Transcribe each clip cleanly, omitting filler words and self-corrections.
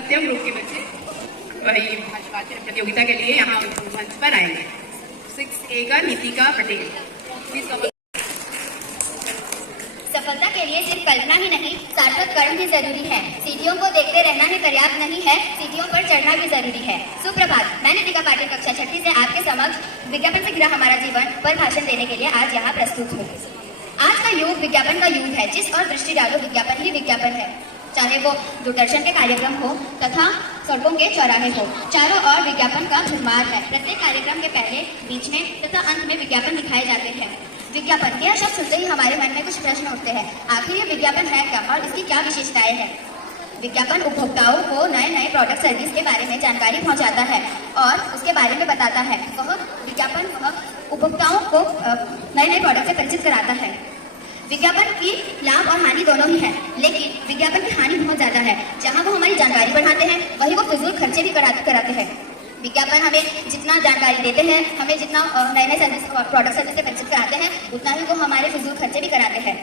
मध्यम ग्रुप के बच्चे वही भाषा प्रतियोगिता के लिए यहाँ मंच पर आएंगे। 6A का नीतिका पटेल। सफलता के लिए सिर्फ कल्पना ही नहीं, सार्थक कर्म भी जरूरी है। सीढ़ियों को देखते रहना ही पर्याप्त नहीं है, सीढ़ियों पर चढ़ना भी जरूरी है। सुप्रभात, मैं नीतिका पाटिल कक्षा 6ठी से आपके समक्ष विज्ञापन से घिरा हमारा जीवन पर भाषण देने के लिए आज यहाँ प्रस्तुत हूँ। आज का युग विज्ञापन का युग है। जिस और दृष्टि डालो विज्ञापन ही विज्ञापन है, चाहे वो दूरदर्शन के कार्यक्रम हो तथा सड़कों के चौराहे हो, चारों ओर विज्ञापन का भरमार है। प्रत्येक कार्यक्रम के पहले, बीच में तथा अंत में विज्ञापन दिखाए जाते हैं। विज्ञापन यह शब्द सुनते ही हमारे मन में कुछ प्रश्न उठते हैं। आखिर ये विज्ञापन है क्या और इसकी क्या विशेषताएं हैं? विज्ञापन उपभोक्ताओं को नए नए प्रोडक्ट सर्विस के बारे में जानकारी पहुंचाता है और उसके बारे में बताता है। विज्ञापन उपभोक्ताओं को नए नए प्रोडक्ट से परिचित कराता है। विज्ञापन की लाभ और हानि दोनों ही है, लेकिन विज्ञापन की हानि बहुत ज्यादा है। जहां वो हमारी जानकारी बढ़ाते हैं, वही वो फिजूल खर्चे भी कराते हैं। विज्ञापन हमें जितना जानकारी देते हैं, हमें जितना नए नए सर्विस प्रोडक्ट सर्विस से परिचित कराते हैं, उतना ही वो हमारे फिजूल खर्चे भी कराते हैं।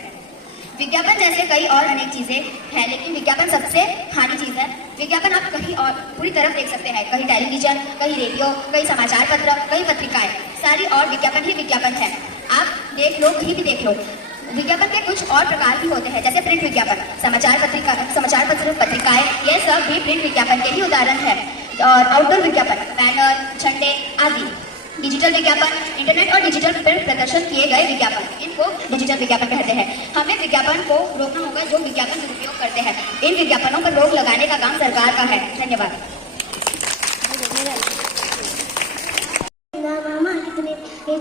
विज्ञापन जैसे कई और अनेक चीजें हैं, लेकिन विज्ञापन सबसे हानि चीज है। विज्ञापन आप कहीं और पूरी तरफ देख सकते हैं, कहीं टेलीविजन, कहीं रेडियो, कहीं समाचार पत्र, कहीं पत्रिकाएं, सारी और विज्ञापन ही विज्ञापन है। आप देख लो, कहीं भी देख लो। विज्ञापन के कुछ और प्रकार भी होते हैं, जैसे प्रिंट विज्ञापन, समाचार पत्र, पत्रिकाएं, ये सब भी प्रिंट विज्ञापन के ही उदाहरण है। और आउटडोर विज्ञापन, बैनर, झंडे आदि। डिजिटल विज्ञापन, इंटरनेट और डिजिटल पर प्रदर्शन किए गए विज्ञापन, इनको डिजिटल विज्ञापन कहते हैं। हमें विज्ञापन को रोकना होगा जो विज्ञापन दुरुपयोग करते हैं। इन विज्ञापनों पर रोक लगाने का काम सरकार का है। धन्यवाद।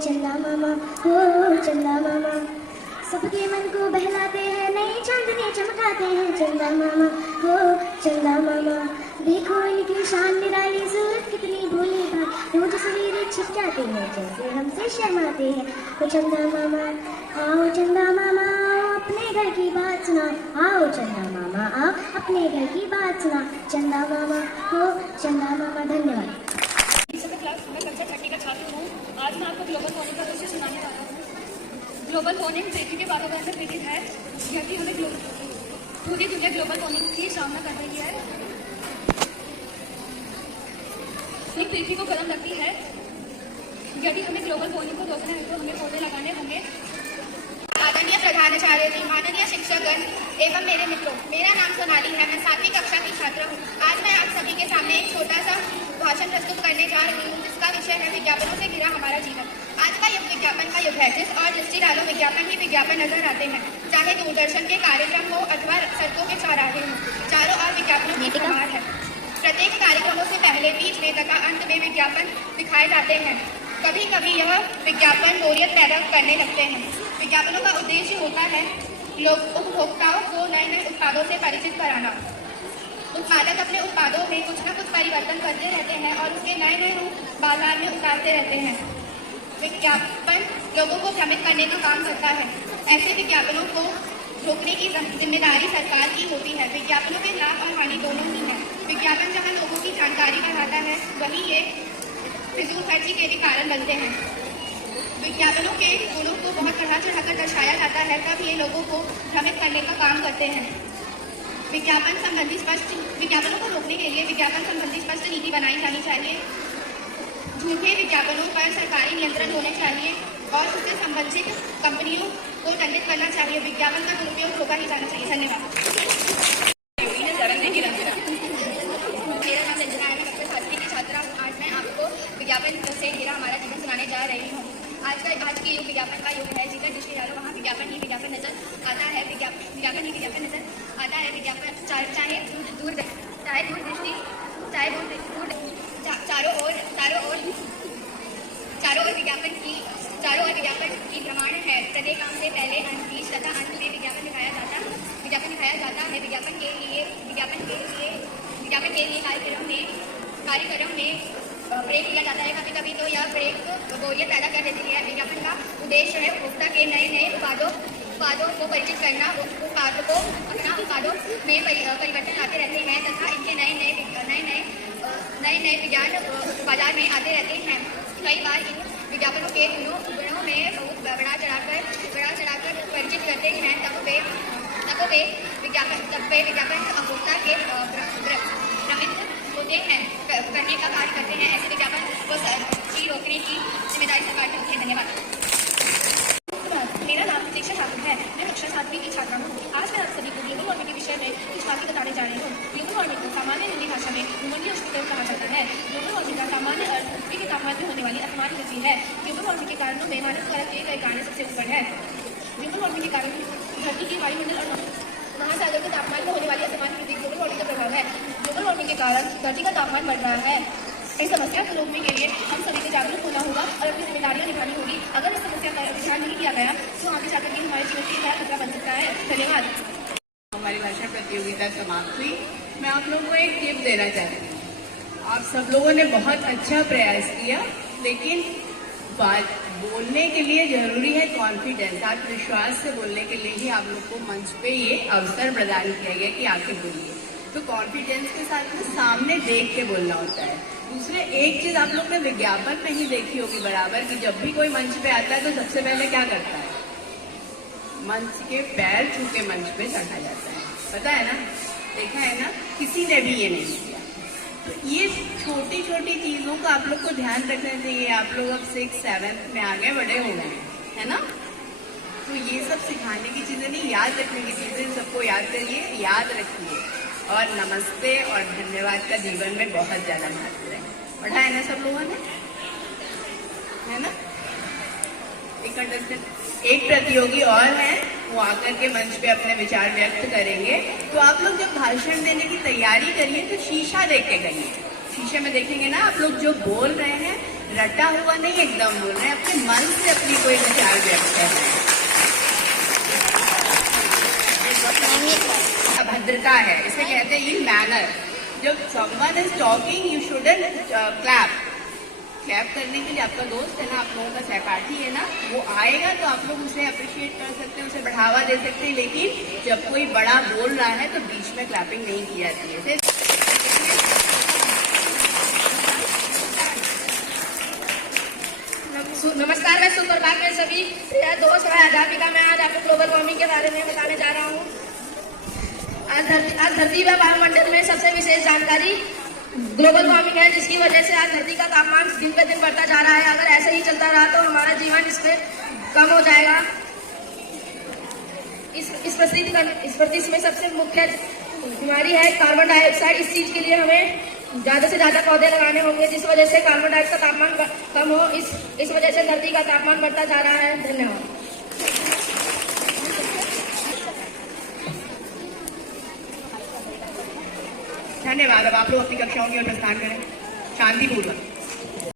चंदा मामा हो चंदा मामा, सबके मन को बहलाते हैं, नई चांदनी चमकाते हैं। चंदा मामा हो चंदा मामा, देखो इनकी शान निराली, सूरत कितनी भोली भाई, रोज सवेरे छिप जाते हैं जैसे हमसे शर्माते हैं। ओ चंदा मामा आओ, चंदा मामा आओ, अपने घर की बात सुना। आओ चंदा मामा आओ, अपने घर की बात सुना। चंदा मामा हो चंदा मामा। धन्यवाद। मैं कक्षा 6ठी का छात्र हूँ। आज मैं आपको ग्लोबल वार्मिंग का विषय सुनाने जा रहा हूँ। ग्लोबल वार्मिंग पृथ्वी के वातावरण में पीड़ित है, यदि हमें पूरी दुनिया ग्लोबल वार्मिंग की सामना कर रही है। पृथ्वी को गर्म लगती है। यदि हमें ग्लोबल वार्मिंग को रोकना है तो हमें पौधे लगाने होंगे। आदरणीय प्रधानाचार्य जी, माननीय शिक्षकगण एवं मेरे मित्रों, मेरा नाम सोनाली है। मैं 7वीं कक्षा की छात्र हूँ। आज मैं आप सभी के सामने एक छोटा सा भाषण प्रस्तुत करने जा रही हूँ, जिसका विषय है विज्ञापनों से घिरा हमारा जीवन। आज का युग विज्ञापन का युग है। जिस और दृष्टि डालो विज्ञापन ही विज्ञापन नजर आते हैं, चाहे दूरदर्शन के कार्यक्रम हो अथवा सड़कों के चौराहे हो, चारों ओर विज्ञापनों की भरमार है। प्रत्येक कार्यक्रमों से पहले, बीच में तथा अंत में विज्ञापन दिखाए जाते हैं। कभी कभी यह विज्ञापन बोरियत पैदा करने लगते हैं। विज्ञापनों का उद्देश्य होता है उपभोक्ताओं को नए नए उत्पादों से परिचित कराना। उत्पादक अपने उत्पादों में कुछ न कुछ परिवर्तन करते रहते हैं और उसके नए नए रूप बाजार में उतारते रहते हैं। विज्ञापन लोगों को भ्रमित करने का काम करता है। ऐसे विज्ञापनों को रोकने की जिम्मेदारी सरकार की होती है। विज्ञापनों के लाभ और हानि दोनों ही है। विज्ञापन जहाँ लोगों की जानकारी बढ़ाता है, वहीं ये फिजूल खर्ची के भी कारण बनते हैं। विज्ञापनों के गुणों को बहुत बढ़ा चढ़ाकर दर्शाया जाता है, तब ये लोगों को भ्रमित करने का काम करते हैं। विज्ञापनों को रोकने के लिए विज्ञापन संबंधी स्पष्ट नीति बनाई जानी चाहिए। झूठे विज्ञापनों पर सरकारी नियंत्रण होने चाहिए और उससे संबंधित कंपनियों को दंडित करना चाहिए। विज्ञापन का दुरुपयोग रोका ही जाना चाहिए। धन्यवाद। मेरा नाम रंजना है, मैं कक्षा 7वीं की छात्रा हूँ। आज मैं आपको विज्ञापन से घिरा हमारा जीवन सुनाने जा रही हूँ। आज के युग विज्ञापन का युग है। जिधर दृष्टि डालो वहाँ विज्ञापन ही विज्ञापन नजर आता है। विज्ञापन ही विज्ञापन नजर आता है। विज्ञापन चाहे दूर दृष्टि, चाहे दूर चारों ओर विज्ञापन की प्रमाण है। प्रत्येक काम से पहले, बीच तथा अंत में विज्ञापन दिखाया जाता है। विज्ञापन के लिए कार्यक्रम में ब्रेक लिया जाता है। कभी कभी तो यह ब्रेक बोरियत पैदा कर देती है। विज्ञापन का उद्देश्य है उपभोक्ता के नए नए उत्पादों को परिचित करना। उत्पादों में परिवर्तन लाते रहते हैं तथा इनके नए नए विज्ञान बाजार में आते रहते हैं। कई बार इन विज्ञापनों के गुणों में बहुत बढ़ा चढ़ाकर परिचित करते हैं। तब वे विज्ञापन उपभोक्ता के भ्रमित हैं, ऐसे विज्ञापन को रोकने की जिम्मेदारी सरकार की होती है। धन्यवाद। मेरा नाम प्रतीक्षा ठाकुर है। मैं कक्षा 7वीं की छात्रा हूँ। आज मैं आप सभी को ग्लोबल वार्मिंग के विषय में कुछ बातें बताने जा रही हूँ। ग्लोबल वार्मिंग को सामान्य हिंदी भाषा में भूमंडलीय उष्णीकरण कहा जाता है। ग्लोबल वार्मिंग का सामान्य अर्थ पृथ्वी के तापमान में होने वाली असमान वृद्धि है। ग्लोबल वार्मिंग के कारणों में मानव द्वारा किए गए कार्य सबसे ऊपर है। ग्लोबल वार्मिंग के कारण धरती की वायुमंडल और महासागर के तापमान में होने वाली असमान वृद्धि ग्लोबल वार्मिंग का प्रभाव है। ग्लोबल वार्मिंग के कारण धरती का तापमान बढ़ रहा है। इस समस्या को रोकने के लिए हम सभी को जागरूक होना होगा और अपनी जिम्मेदारियां निभानी होगी। अगर इस समस्या पर ध्यान नहीं दिया गया तो आगे जाकर के हमारे जीवन की बड़ा खतरा बन सकता है। धन्यवाद। हमारी भाषा प्रतियोगिता समाप्त हुई। मैं आप लोगों को एक टिप देना चाहती हूँ। आप सब लोगों ने बहुत अच्छा प्रयास किया, लेकिन बात बोलने के लिए जरूरी है कॉन्फिडेंस। आत्मविश्वास से बोलने के लिए ही आप लोग को मंच पे ये अवसर प्रदान किया गया कि आके बोलिए। तो कॉन्फिडेंस के साथ में सामने देख के बोलना होता है। दूसरे एक चीज आप लोग ने विज्ञापन में ही देखी होगी बराबर कि जब भी कोई मंच पे आता है तो सबसे पहले क्या करता है, मंच के पैर छू के मंच पे चढ़ा जाता है। पता है ना, देखा है ना, किसी ने भी ये नहीं किया। तो ये छोटी छोटी चीजों का आप लोग को ध्यान रखना चाहिए। आप लोग अब 6th 7th में आ गए, बड़े हो गए, है ना। तो ये सब सिखाने की चीजें नहीं, याद रखने की चीजें सबको याद करिए, याद रखिए। और नमस्ते और धन्यवाद का जीवन में बहुत ज्यादा महत्व है। पढ़ा है ना सब लोगों ने, है ना। एक प्रतियोगी और हैं, वो आकर के मंच पे अपने विचार व्यक्त करेंगे। तो आप लोग जब भाषण देने की तैयारी करिए तो शीशा देख के करिए। शीशे में देखेंगे ना आप लोग जो बोल रहे हैं, रटा हुआ नहीं एकदम बोल रहे हैं, अपने मन से अपनी कोई विचार व्यक्त कर रहे हैं। अभद्रता है, इसे कहते हैं इन मैनर। जब someone is talking you shouldn't clap. Clap करने के लिए आपका दोस्त है ना, आप लोगों का सहपाठी है ना, वो आएगा तो आप लोग उसे अप्रिशिएट कर सकते हैं, उसे बढ़ावा दे सकते हैं। लेकिन जब कोई बड़ा बोल रहा है तो बीच में क्लैपिंग नहीं की जाती है। नमस्कार, मैं सुप्रभात में सभी प्रिय दोस्त और अध्यापिका। मैं आज आपको ग्लोबल वार्मिंग के बारे में बताने जा रहा हूँ। आज धरती व वायुमंडल में सबसे विशेष जानकारी ग्लोबल वार्मिंग है, जिसकी वजह से आज धरती का तापमान दिन पे दिन बढ़ता जा रहा है। अगर ऐसे ही चलता रहा तो हमारा जीवन इस पे कम हो जाएगा। इस परिस्थिति में सबसे मुख्य बीमारी है कार्बन डाइऑक्साइड। इस चीज के लिए हमें ज्यादा से ज्यादा पौधे लगाने होंगे, जिस वजह से कार्बन डाइऑक्साइड का तापमान कम हो। इस वजह से धरती का तापमान बढ़ता जा रहा है। धन्यवाद। धन्यवाद। अब आप लोग अपनी कक्षाओं की ओर प्रस्थान करें शांतिपूर्वक।